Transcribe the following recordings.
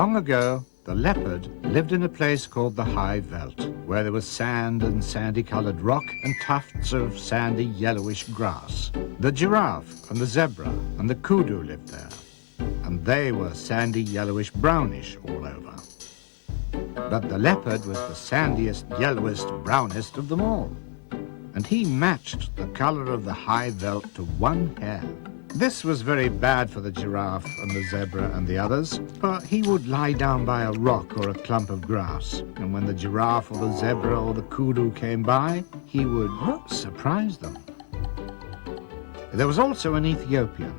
Long ago, the leopard lived in a place called the High Veld, where there was sand and sandy-colored rock and tufts of sandy yellowish grass. The giraffe and the zebra and the kudu lived there, and they were sandy yellowish brownish all over. But the leopard was the sandiest, yellowest, brownest of them all, and he matched the color of the High Veld to one hair. This was very bad for the giraffe and the zebra and the others, for he would lie down by a rock or a clump of grass, and when the giraffe or the zebra or the kudu came by, he would surprise them. There was also an Ethiopian,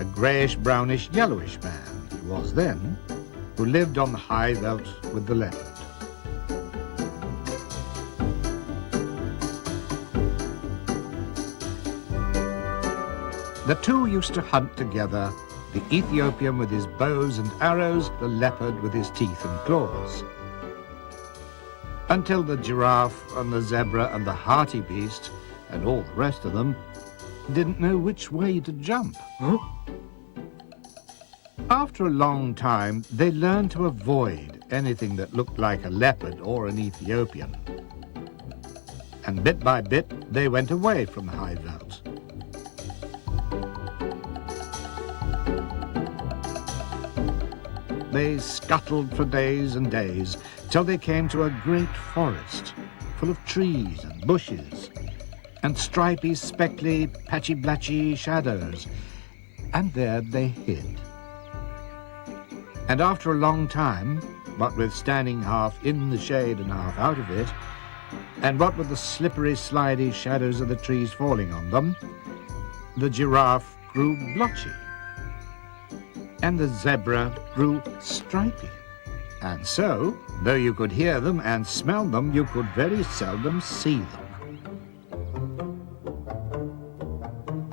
a greyish, brownish, yellowish man, he was then, who lived on the High Veld with the leopard. The two used to hunt together, the Ethiopian with his bows and arrows, the leopard with his teeth and claws. Until the giraffe and the zebra and the hartebeest and all the rest of them didn't know which way to jump. After a long time, they learned to avoid anything that looked like a leopard or an Ethiopian. And bit by bit, they went away from the High Veld. They scuttled for days and days till they came to a great forest full of trees and bushes and stripy, speckly, patchy-blatchy shadows. And there they hid. And after a long time, what with standing half in the shade and half out of it, and what with the slippery, slidey shadows of the trees falling on them, the giraffe grew blotchy, and the zebra grew stripy. And so, though you could hear them and smell them, you could very seldom see them.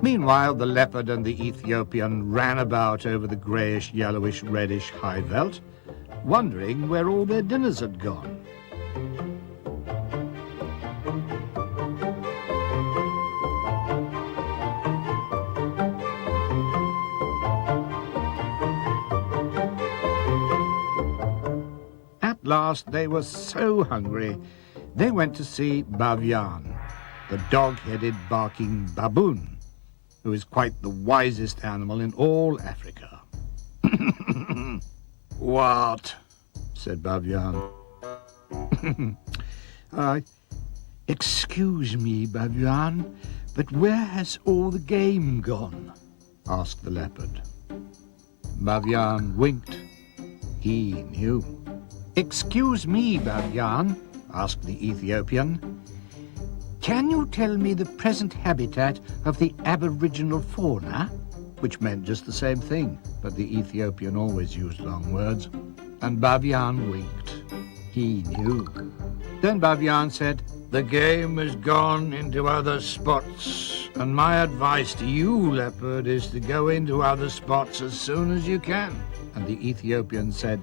Meanwhile, the leopard and the Ethiopian ran about over the greyish, yellowish, reddish High Veld, wondering where all their dinners had gone. At last, they were so hungry, they went to see Bavian, the dog-headed barking baboon, who is quite the wisest animal in all Africa. "What?" said Bavian. "Excuse me, Bavian, but where has all the game gone?" asked the leopard. Bavian winked. He knew. "Excuse me, Bavian," asked the Ethiopian. "Can you tell me the present habitat of the aboriginal fauna?" Which meant just the same thing, but the Ethiopian always used long words. And Bavian winked. He knew. Then Bavian said, "The game has gone into other spots, and my advice to you, leopard, is to go into other spots as soon as you can." And the Ethiopian said,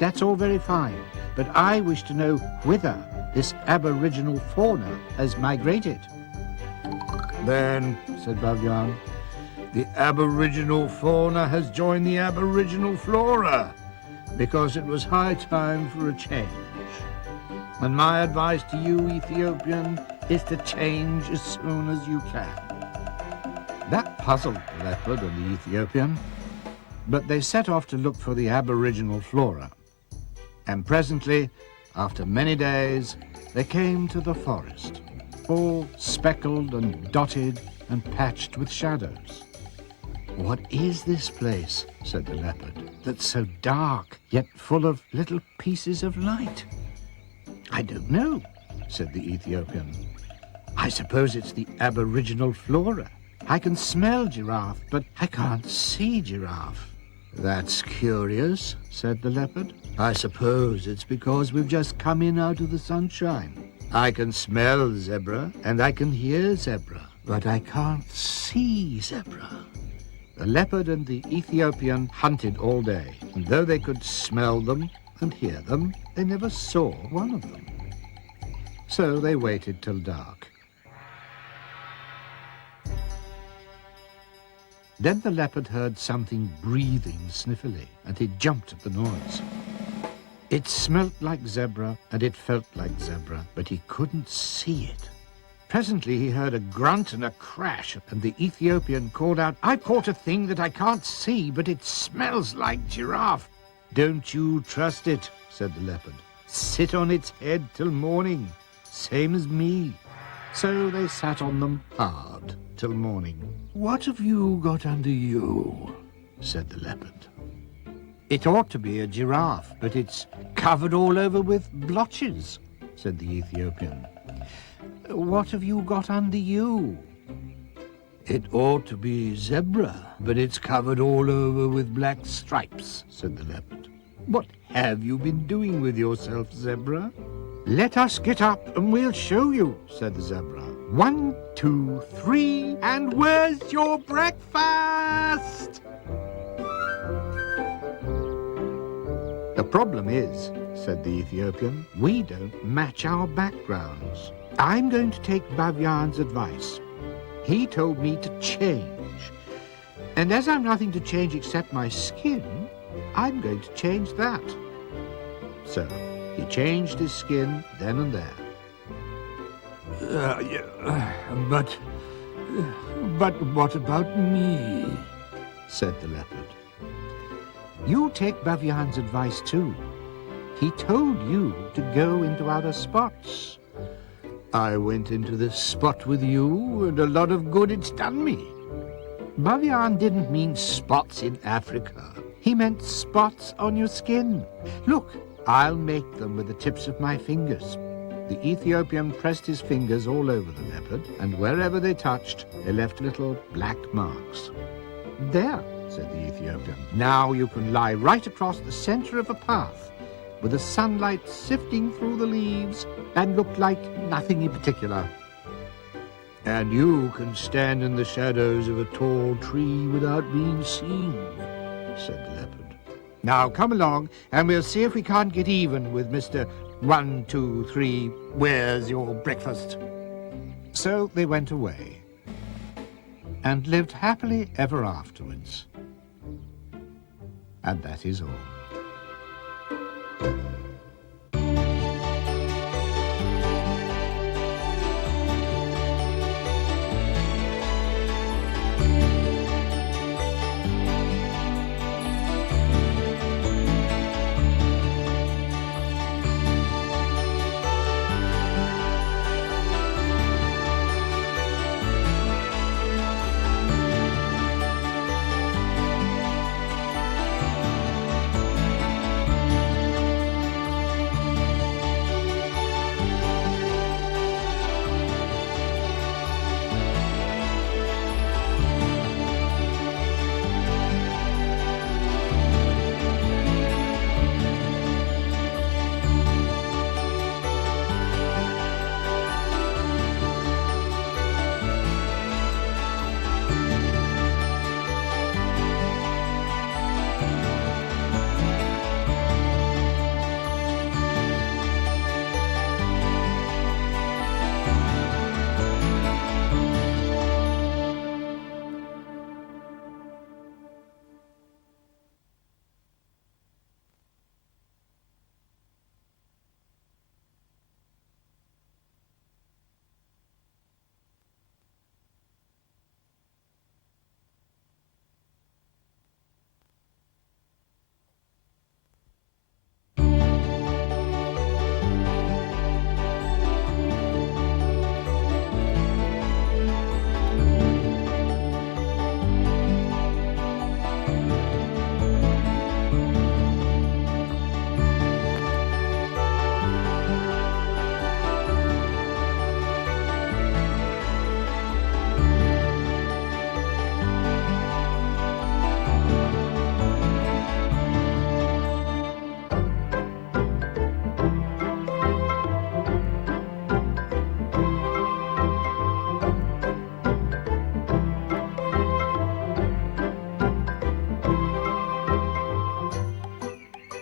"That's all very fine, but I wish to know whither this aboriginal fauna has migrated." "Then," said Bavian, "the aboriginal fauna has joined the aboriginal flora, because it was high time for a change. And my advice to you, Ethiopian, is to change as soon as you can." That puzzled the leopard and the Ethiopian, but they set off to look for the aboriginal flora. And presently, after many days, they came to the forest, all speckled and dotted and patched with shadows. "What is this place," said the leopard, "that's so dark, yet full of little pieces of light?" "I don't know," said the Ethiopian. "I suppose it's the aboriginal flora. I can smell giraffe, but I can't see giraffe." "That's curious," said the leopard. "I suppose it's because we've just come in out of the sunshine. I can smell zebra and I can hear zebra, but I can't see zebra." The leopard and the Ethiopian hunted all day, and though they could smell them and hear them, they never saw one of them. So they waited till dark. Then the leopard heard something breathing sniffily, and he jumped at the noise. It smelt like zebra, and it felt like zebra, but he couldn't see it. Presently he heard a grunt and a crash, and the Ethiopian called out, "I've caught a thing that I can't see, but it smells like giraffe." "Don't you trust it," said the leopard. "Sit on its head till morning, same as me." So they sat on them hard till morning. "What have you got under you?" said the leopard. "It ought to be a giraffe, but it's covered all over with blotches," said the Ethiopian. "What have you got under you?" "It ought to be zebra, but it's covered all over with black stripes," said the leopard. "What have you been doing with yourself, zebra?" "Let us get up and we'll show you," said the zebra. 1, 2, 3, and where's your breakfast? "The problem is," said the Ethiopian, "we don't match our backgrounds. I'm going to take Bavyan's advice. He told me to change. And as I'm nothing to change except my skin, I'm going to change that." So he changed his skin then and there. But what about me?" said the leopard. "You take Bavyan's advice too. He told you to go into other spots." "I went into this spot with you, and a lot of good it's done me." "Bavyan didn't mean spots in Africa. He meant spots on your skin. Look, I'll make them with the tips of my fingers." The Ethiopian pressed his fingers all over the leopard, and wherever they touched, they left little black marks. "There," said the Ethiopian. "Now you can lie right across the center of a path, with the sunlight sifting through the leaves, and look like nothing in particular. And you can stand in the shadows of a tall tree without being seen," said the leopard. "Now come along, and we'll see if we can't get even with Mr. 1, 2, 3, where's your breakfast?" So they went away, and lived happily ever afterwards. And that is all.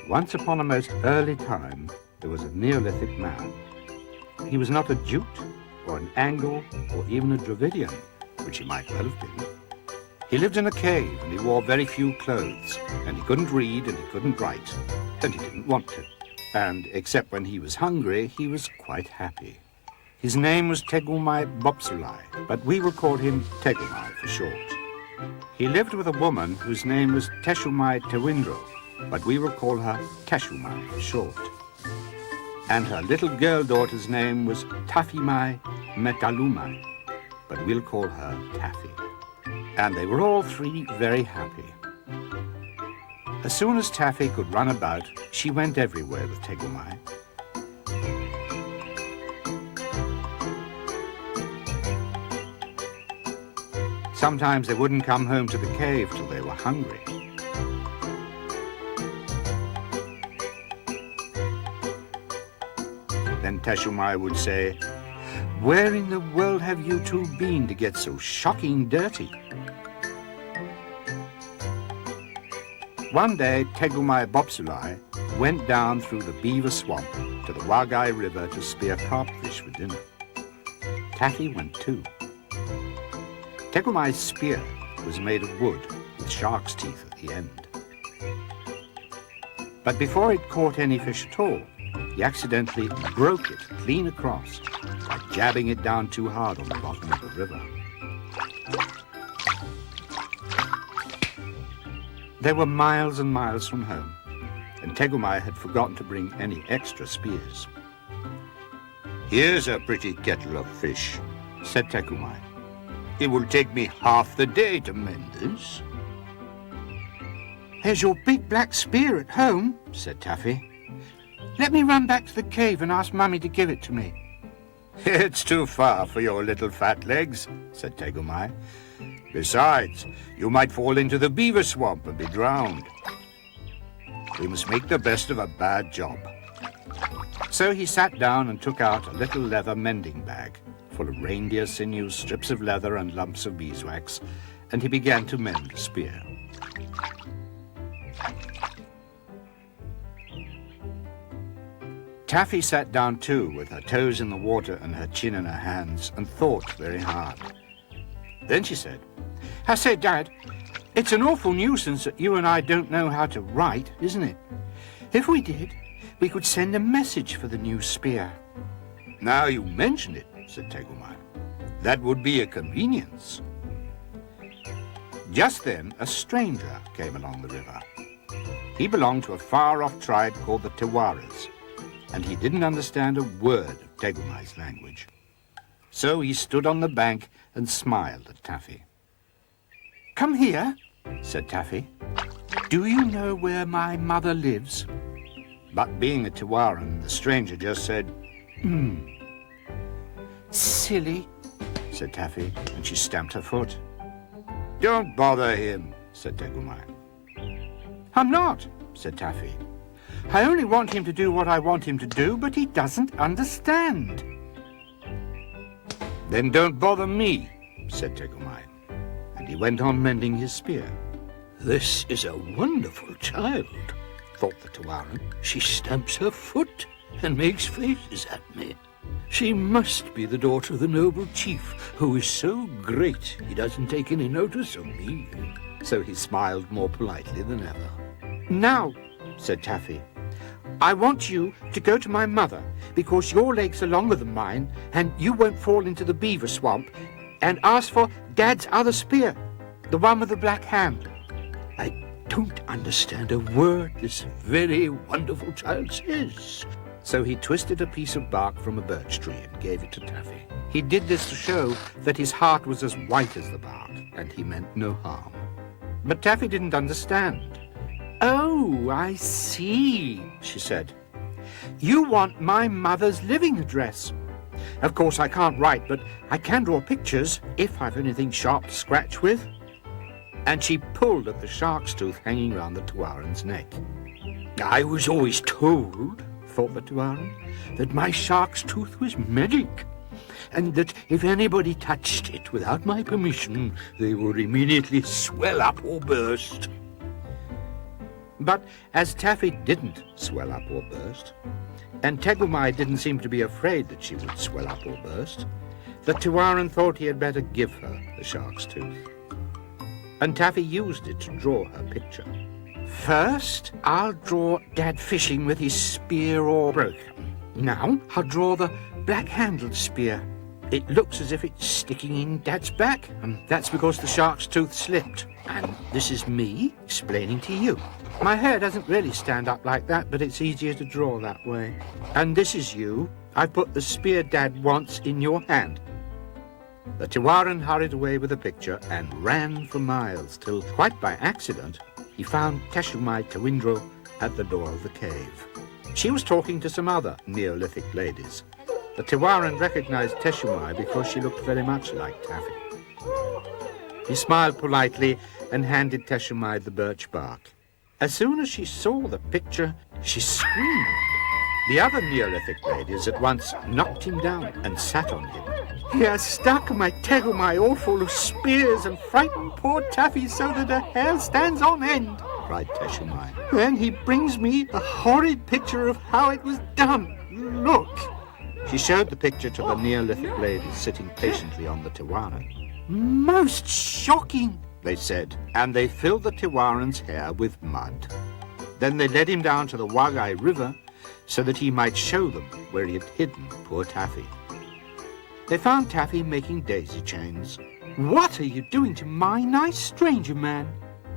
Once upon a most early time, there was a Neolithic man. He was not a Jute, or an Angle, or even a Dravidian, which he might well have been. He lived in a cave and he wore very few clothes, and he couldn't read and he couldn't write, and he didn't want to. And except when he was hungry, he was quite happy. His name was Tegumai Bopsulai, but we will call him Tegumai for short. He lived with a woman whose name was Teshumai Tewindro, but we will call her Teshumai for short. And her little girl daughter's name was Tafimai Metalumai, but we'll call her Taffy. And they were all three very happy. As soon as Taffy could run about, she went everywhere with Tegumai. Sometimes they wouldn't come home to the cave till they were hungry. Then Teshumai would say, "Where in the world have you two been to get so shocking dirty?" One day, Tegumai Bopsulai went down through the beaver swamp to the Wagai River to spear carpfish for dinner. Taffy went too. Tegumai's spear was made of wood with shark's teeth at the end. But before it caught any fish at all, he accidentally broke it clean across by jabbing it down too hard on the bottom of the river. They were miles and miles from home, and Tegumai had forgotten to bring any extra spears. "Here's a pretty kettle of fish," said Tegumai. "It will take me half the day to mend this." "There's your big black spear at home," said Taffy. "Let me run back to the cave and ask Mummy to give it to me." "It's too far for your little fat legs," said Tegumai. "Besides, you might fall into the beaver swamp and be drowned. We must make the best of a bad job." So he sat down and took out a little leather mending bag full of reindeer sinews, strips of leather and lumps of beeswax, and he began to mend the spear. Taffy sat down too, with her toes in the water and her chin in her hands, and thought very hard. Then she said, "I say, Dad, it's an awful nuisance that you and I don't know how to write, isn't it? If we did, we could send a message for the new spear." "Now you mention it," said Tegumai, "that would be a convenience." Just then, a stranger came along the river. He belonged to a far-off tribe called the Tewaras, and he didn't understand a word of Tegumai's language. So he stood on the bank and smiled at Taffy. "Come here," said Taffy. "Do you know where my mother lives?" But being a Tewaran, the stranger just said, "Silly," said Taffy, and she stamped her foot. "Don't bother him," said Tegumai. "I'm not," said Taffy. "I only want him to do what I want him to do, but he doesn't understand." "Then don't bother me," said Tegumai, and he went on mending his spear. "This is a wonderful child," thought the Tewaran. "She stamps her foot and makes faces at me. She must be the daughter of the noble chief, who is so great he doesn't take any notice of me." So he smiled more politely than ever. "Now," said Taffy, "I want you to go to my mother, because your legs are longer than mine, and you won't fall into the beaver swamp, and ask for Dad's other spear, the one with the black hand." "I don't understand a word this very wonderful child says." So he twisted a piece of bark from a birch tree and gave it to Taffy. He did this to show that his heart was as white as the bark, and he meant no harm. But Taffy didn't understand. "Oh, I see," she said. "You want my mother's living address. Of course, I can't write, but I can draw pictures if I've anything sharp to scratch with." And she pulled at the shark's tooth hanging round the Tewaran's neck. "I was always told," thought the Tewaran, "that my shark's tooth was magic, and that if anybody touched it without my permission, they would immediately swell up or burst." But as Taffy didn't swell up or burst, and Tegumai didn't seem to be afraid that she would swell up or burst, the Tewaran thought he had better give her the shark's tooth. and Taffy used it to draw her picture. First, I'll draw Dad fishing with his spear all broken. Now, I'll draw the black-handled spear. It looks as if it's sticking in Dad's back, and that's because the shark's tooth slipped. And this is me explaining to you. My hair doesn't really stand up like that, but it's easier to draw that way. And this is you. I put the spear Dad wants in your hand. The Tawaran hurried away with the picture and ran for miles till, quite by accident, he found Teshumai Tawindro at the door of the cave. She was talking to some other Neolithic ladies. The Tawaran recognized Teshumai because she looked very much like Taffy. He smiled politely and handed Teshumai the birch bark. As soon as she saw the picture, she screamed. The other Neolithic ladies at once knocked him down and sat on him. He has stuck my Tegumai all full of spears and frightened poor Taffy so that her hair stands on end, cried Teshumai. Then he brings me a horrid picture of how it was done. Look! She showed the picture to the Neolithic ladies sitting patiently on the Tawaran. Most shocking, they said, and they filled the Tawaran's hair with mud. Then they led him down to the Wagai River so that he might show them where he had hidden poor Taffy. They found Taffy making daisy chains. What are you doing to my nice stranger man?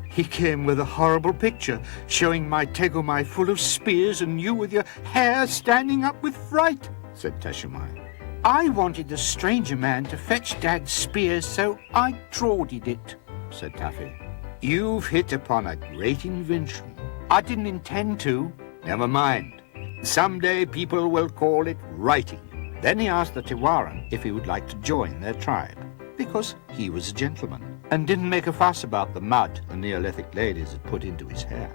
He came with a horrible picture showing my Tegumai full of spears and you with your hair standing up with fright, said Teshumai. I wanted the stranger man to fetch Dad's spears, so I drawed it, said Taffy. You've hit upon a great invention. I didn't intend to. Never mind. Someday people will call it writing. Then he asked the Tawaran if he would like to join their tribe, because he was a gentleman, and didn't make a fuss about the mud the Neolithic ladies had put into his hair.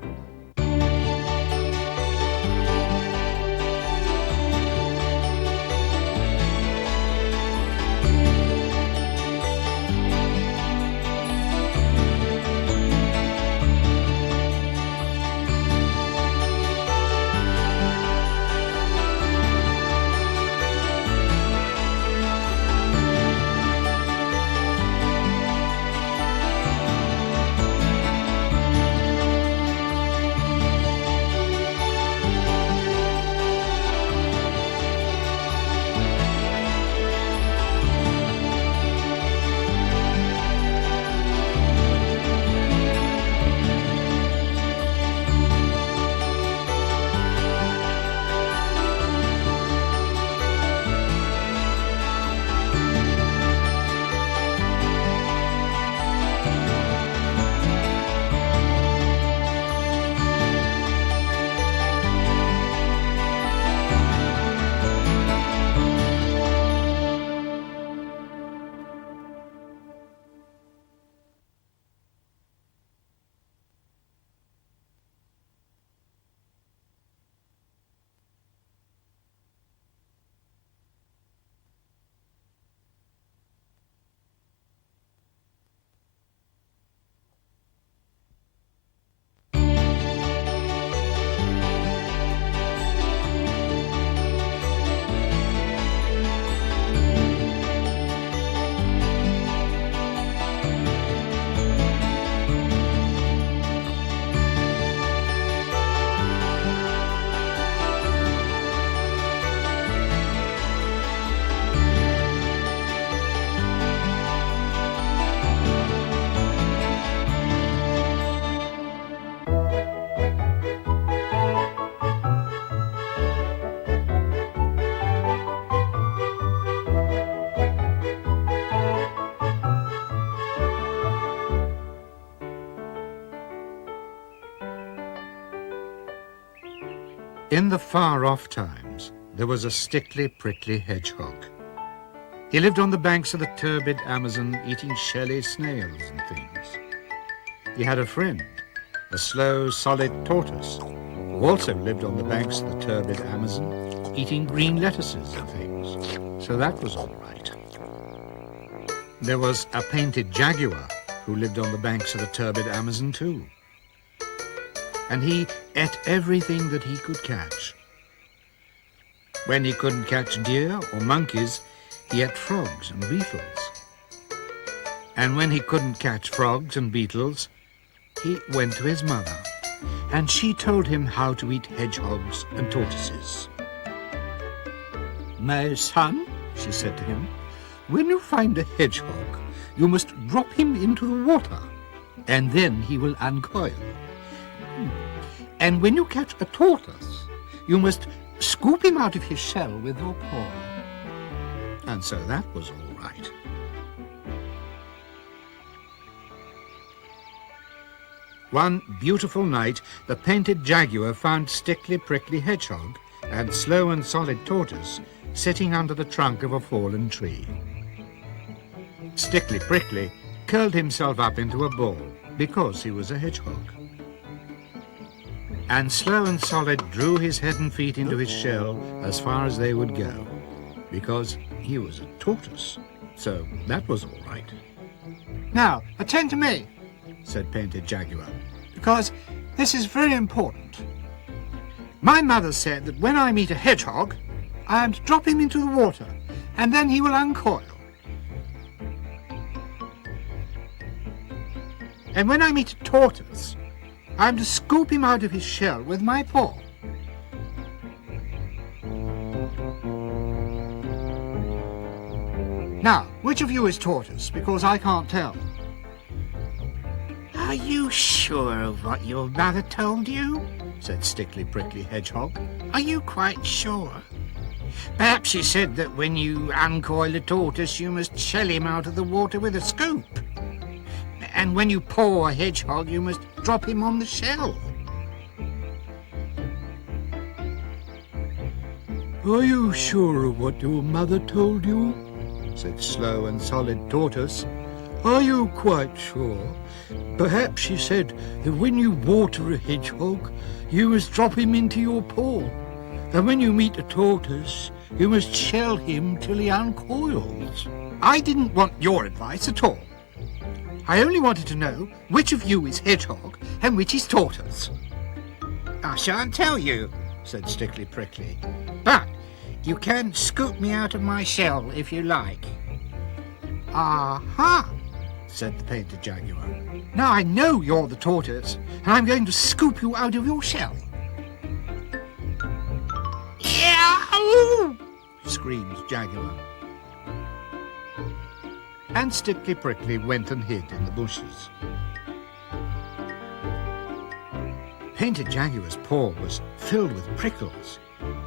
In the far-off times, there was a stickly, prickly hedgehog. He lived on the banks of the turbid Amazon, eating shelly snails and things. He had a friend, a slow, solid tortoise, who also lived on the banks of the turbid Amazon, eating green lettuces and things. So that was all right. There was a painted jaguar who lived on the banks of the turbid Amazon too. And he ate everything that he could catch. When he couldn't catch deer or monkeys, he ate frogs and beetles. And when he couldn't catch frogs and beetles, he went to his mother, and she told him how to eat hedgehogs and tortoises. "My son," she said to him, "when you find a hedgehog, you must drop him into the water, and then he will uncoil. And when you catch a tortoise, you must scoop him out of his shell with your paw." And so that was all right. One beautiful night, the painted jaguar found Stickly Prickly Hedgehog and Slow and Solid Tortoise sitting under the trunk of a fallen tree. Stickly Prickly curled himself up into a ball because he was a hedgehog. And Slow and Solid drew his head and feet into his shell as far as they would go, because he was a tortoise. So that was all right. "Now, attend to me," said Painted Jaguar. "because this is very important. My mother said that when I meet a hedgehog, I am to drop him into the water, and then he will uncoil. And when I meet a tortoise, I am to scoop him out of his shell with my paw. Now, which of you is tortoise? Because I can't tell." "Are you sure of what your mother told you?" said Stickly Prickly Hedgehog. "Are you quite sure? Perhaps she said that when you uncoil a tortoise, you must shell him out of the water with a scoop. And when you paw a hedgehog, you must drop him on the shell." Are you sure of what your mother told you? said Slow and Solid Tortoise. Are you quite sure? Perhaps she said that when you water a hedgehog, you must drop him into your paw. And when you meet a tortoise, you must shell him till he uncoils. I didn't want your advice at all. I only wanted to know which of you is hedgehog and which is tortoise. "I shan't tell you," said Stickly Prickly, "but you can scoop me out of my shell if you like." Aha, said the Painted Jaguar. now I know you're the tortoise, and I'm going to scoop you out of your shell. "Yow!" screamed Jaguar. And Stickly Prickly went and hid in the bushes. Painted Jaguar's paw was filled with prickles.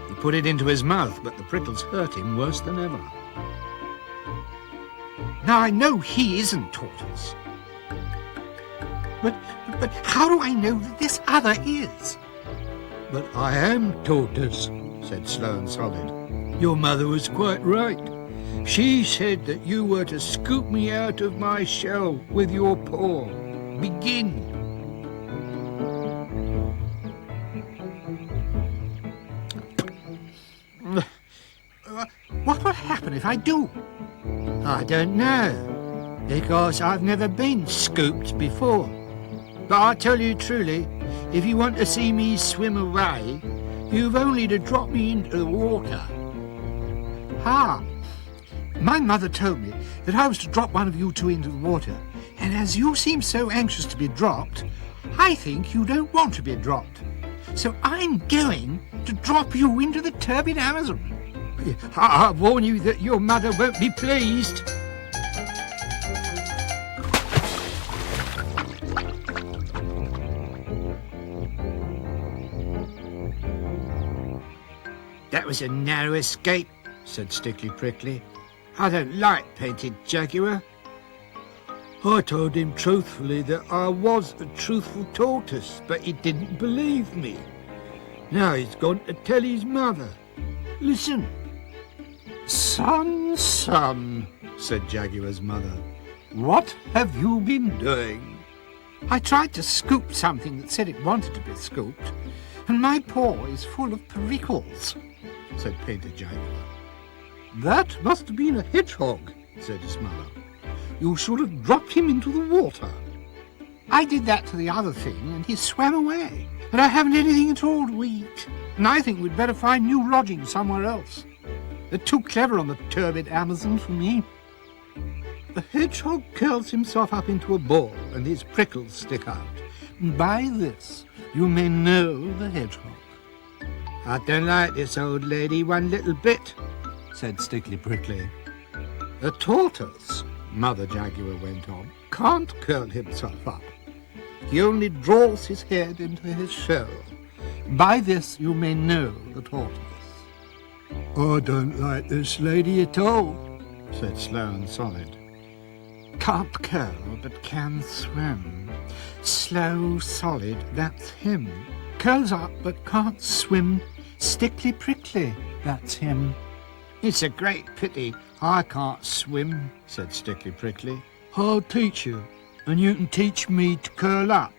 He put it into his mouth, but the prickles hurt him worse than ever. Now I know he isn't tortoise. But how do I know that this other is? But I am tortoise, said Slow and Solid. Your mother was quite right. She said that you were to scoop me out of my shell with your paw. Begin. What will happen if I do? I don't know, because I've never been scooped before. But I tell you truly, if you want to see me swim away, you've only to drop me into the water. Ah, my mother told me that I was to drop one of you two into the water, and as you seem so anxious to be dropped, I think you don't want to be dropped. So I'm going to drop you into the turbid Amazon. I warn you that your mother won't be pleased. That was a narrow escape, said Stickly Prickly. I don't like Painted Jaguar. I told him truthfully that I was a truthful tortoise, but he didn't believe me. Now he's gone to tell his mother. Listen. Son, son, said Jaguar's mother. What have you been doing? I tried to scoop something that said it wanted to be scooped, and my paw is full of prickles, said Painted Jaguar. That must have been a hedgehog, said his mother. You should have dropped him into the water. I did that to the other thing, and he swam away. And I haven't anything at all to eat. And I think we'd better find new lodgings somewhere else. They're too clever on the turbid Amazon for me. The hedgehog curls himself up into a ball and his prickles stick out. By this you may know the hedgehog. I don't like this old lady one little bit, said Stickly Prickly. A tortoise, Mother Jaguar went on, can't curl himself up. He only draws his head into his shell. By this you may know the tortoise. I don't like this lady at all, said Slow and Solid. Can't curl, but can swim. Slow, Solid, that's him. Curls up, but can't swim. Stickly Prickly, that's him. It's a great pity I can't swim, said Stickly Prickly. I'll teach you, and you can teach me to curl up.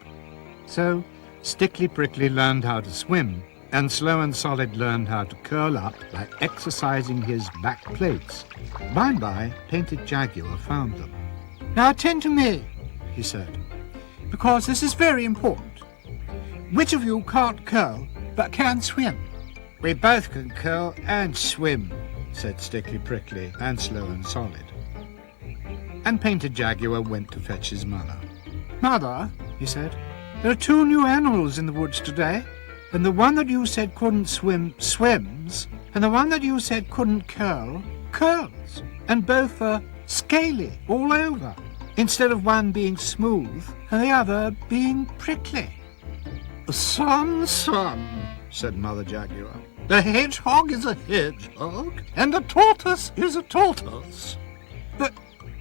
So Stickly Prickly learned how to swim, and Slow and Solid learned how to curl up by exercising his back plates. By and by, Painted Jaguar found them. Now attend to me, he said, because this is very important. Which of you can't curl but can swim? We both can curl and swim, said Stickly Prickly and Slow and Solid. And Painted Jaguar went to fetch his mother. Mother, he said, there are 2 new animals in the woods today, and the one that you said couldn't swim swims, and the one that you said couldn't curl curls, and both are scaly all over, instead of one being smooth and the other being prickly. Son, said Mother Jaguar, the hedgehog is a hedgehog, and the tortoise is a tortoise. But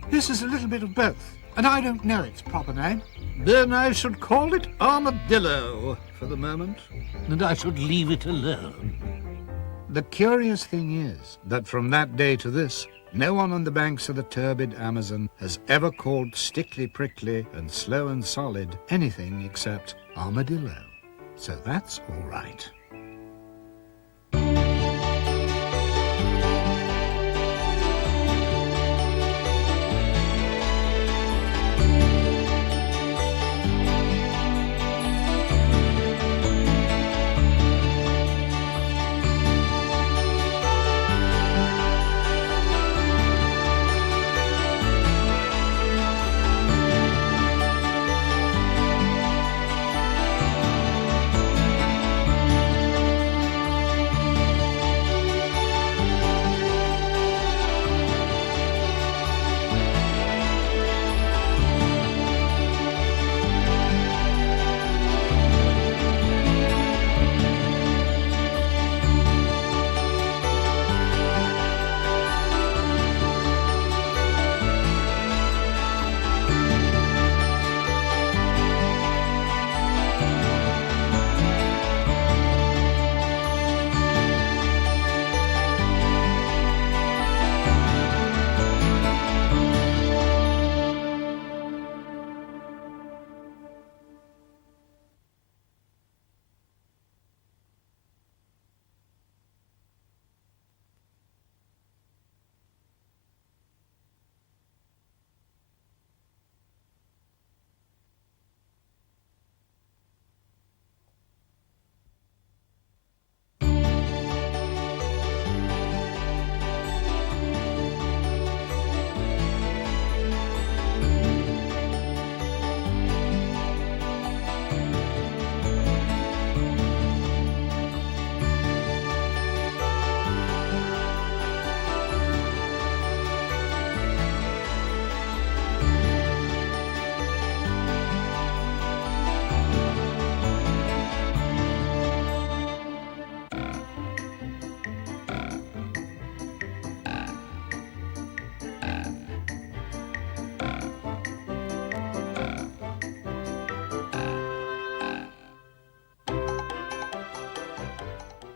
this is a little bit of both, and I don't know its proper name. Then I should call it armadillo for the moment, and I should leave it alone. The curious thing is that from that day to this, no one on the banks of the turbid Amazon has ever called Stickly Prickly and Slow and Solid anything except armadillo. So that's all right.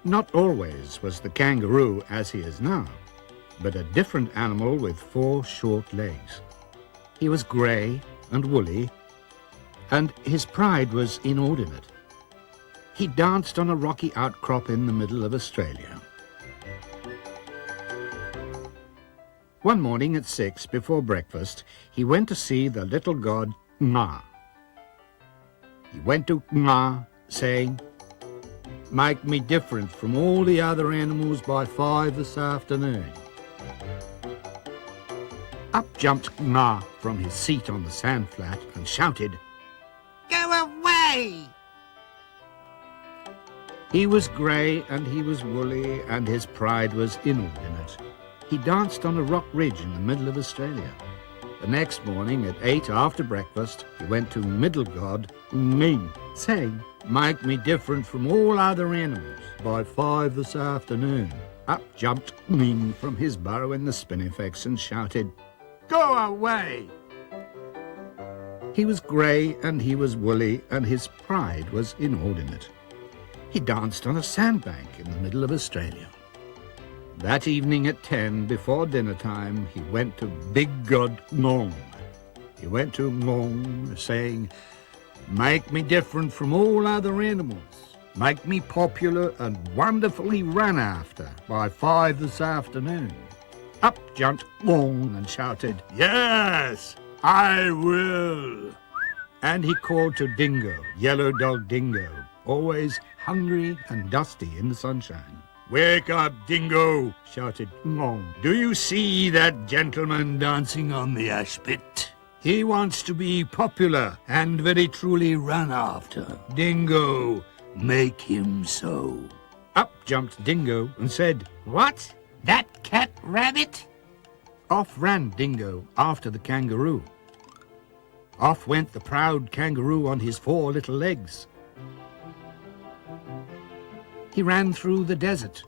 Not always was the kangaroo as he is now, but a different animal with 4 short legs. He was grey and woolly, and his pride was inordinate. He danced on a rocky outcrop in the middle of Australia. One morning at 6, before breakfast, he went to see the little god Nga. He went to Nga, saying, "Make me different from all the other animals by 5 this afternoon." Up jumped Ma from his seat on the sand flat and shouted, Go away! He was grey and he was woolly and his pride was inordinate. He danced on a rock ridge in the middle of Australia. The next morning at 8 after breakfast, he went to Middle God, Ming, saying, Make me different from all other animals by 5 this afternoon. Up jumped Ming from his burrow in the spinifex and shouted, Go away! He was grey and he was woolly and his pride was inordinate. He danced on a sandbank in the middle of Australia. That evening at 10, before dinner time, he went to Big God Ngong. He went to Ngong saying, Make me different from all other animals. Make me popular and wonderfully run after by 5 this afternoon. Up jumped Ngong and shouted, Yes, I will. And he called to Dingo, Yellow Dog Dingo, always hungry and dusty in the sunshine. Wake up, Dingo, shouted Ngong. Do you see that gentleman dancing on the ash pit? He wants to be popular and very truly run after. Dingo, make him so. Up jumped Dingo and said, What? That cat rabbit? Off ran Dingo after the kangaroo. Off went the proud kangaroo on his 4 little legs. He ran through the desert.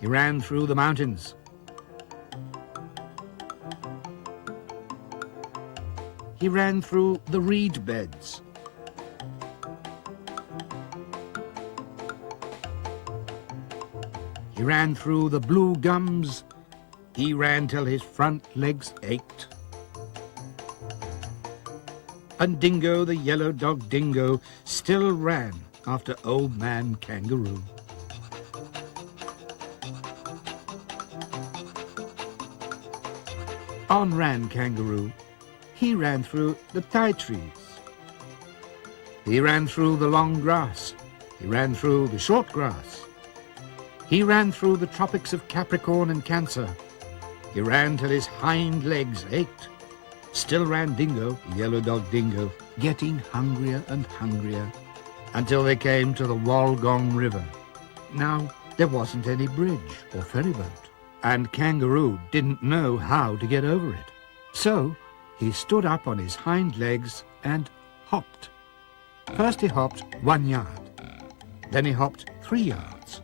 He ran through the mountains. He ran through the reed beds. He ran through the blue gums. He ran till his front legs ached. And Dingo, the yellow dog Dingo, still ran after Old Man Kangaroo. On ran Kangaroo. He ran through the ti trees. He ran through the long grass. He ran through the short grass. He ran through the tropics of Capricorn and Cancer. He ran till his hind legs ached. Still ran Dingo, Yellow Dog Dingo, getting hungrier and hungrier, until they came to the Wollongong River. Now, there wasn't any bridge or ferryboat, and Kangaroo didn't know how to get over it. So he stood up on his hind legs and hopped. First he hopped 1 yard, then he hopped 3 yards,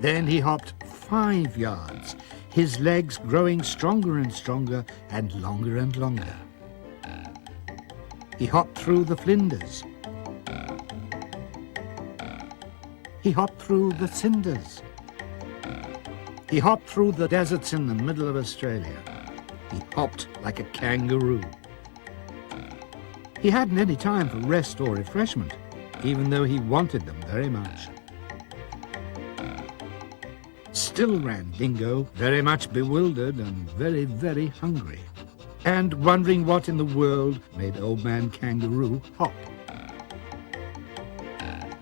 then he hopped 5 yards, his legs growing stronger and stronger and longer. He hopped through the flinders. He hopped through the cinders. He hopped through the deserts in the middle of Australia. He hopped like a kangaroo. He hadn't any time for rest or refreshment, even though he wanted them very much. Still ran Dingo, very much bewildered and very, very hungry, and wondering what in the world made Old Man Kangaroo hop.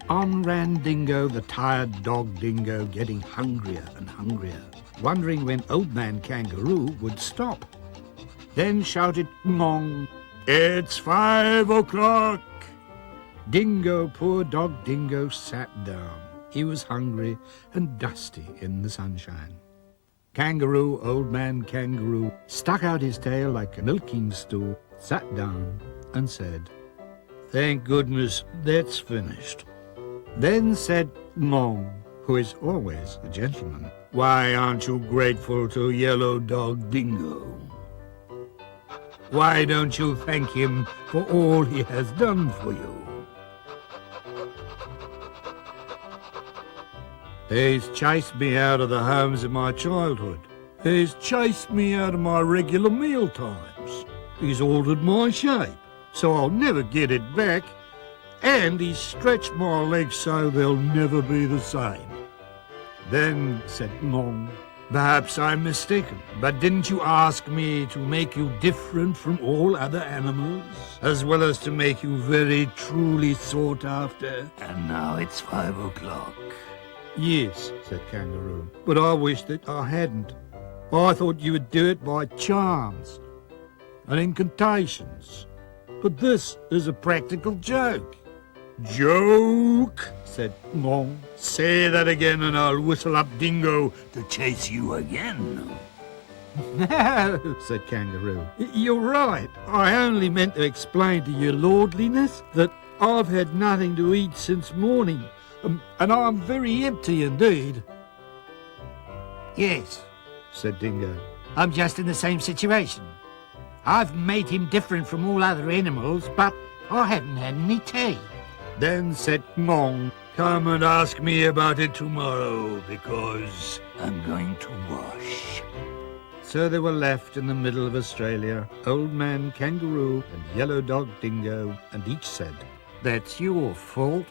On ran Dingo, the tired dog Dingo, getting hungrier and hungrier, wondering when Old Man Kangaroo would stop. Then shouted Ngong, "It's 5 o'clock!" Dingo, poor dog Dingo, sat down. He was hungry and dusty in the sunshine. Kangaroo, Old Man Kangaroo, stuck out his tail like a milking stool, sat down and said, "Thank goodness that's finished." Then said Ngong, who is always a gentleman, "Why aren't you grateful to Yellow Dog Dingo? Why don't you thank him for all he has done for you? He's chased me out of the homes of my childhood. He's chased me out of my regular meal times. He's altered my shape, so I'll never get it back. And he's stretched my legs so they'll never be the same." Then said Ngong, Perhaps I'm mistaken, but didn't you ask me to make you different from all other animals, as well as to make you very truly sought after? And now it's 5 o'clock. Yes, said Kangaroo, but I wish that I hadn't. I thought you would do it by charms and incantations. But this is a practical joke. Joke, said Mong. Say that again and I'll whistle up Dingo To chase you again. No, said Kangaroo. You're right. I only meant to explain to your lordliness that I've had nothing to eat since morning, and I'm very empty indeed. Yes, Said Dingo. I'm just in the same situation. I've made him different from all other animals, but I haven't had any tea. Then said Mong, come and ask me about it tomorrow, because... I'm going to wash. So they were left in the middle of Australia, Old Man Kangaroo and Yellow Dog Dingo, and each said, That's your fault.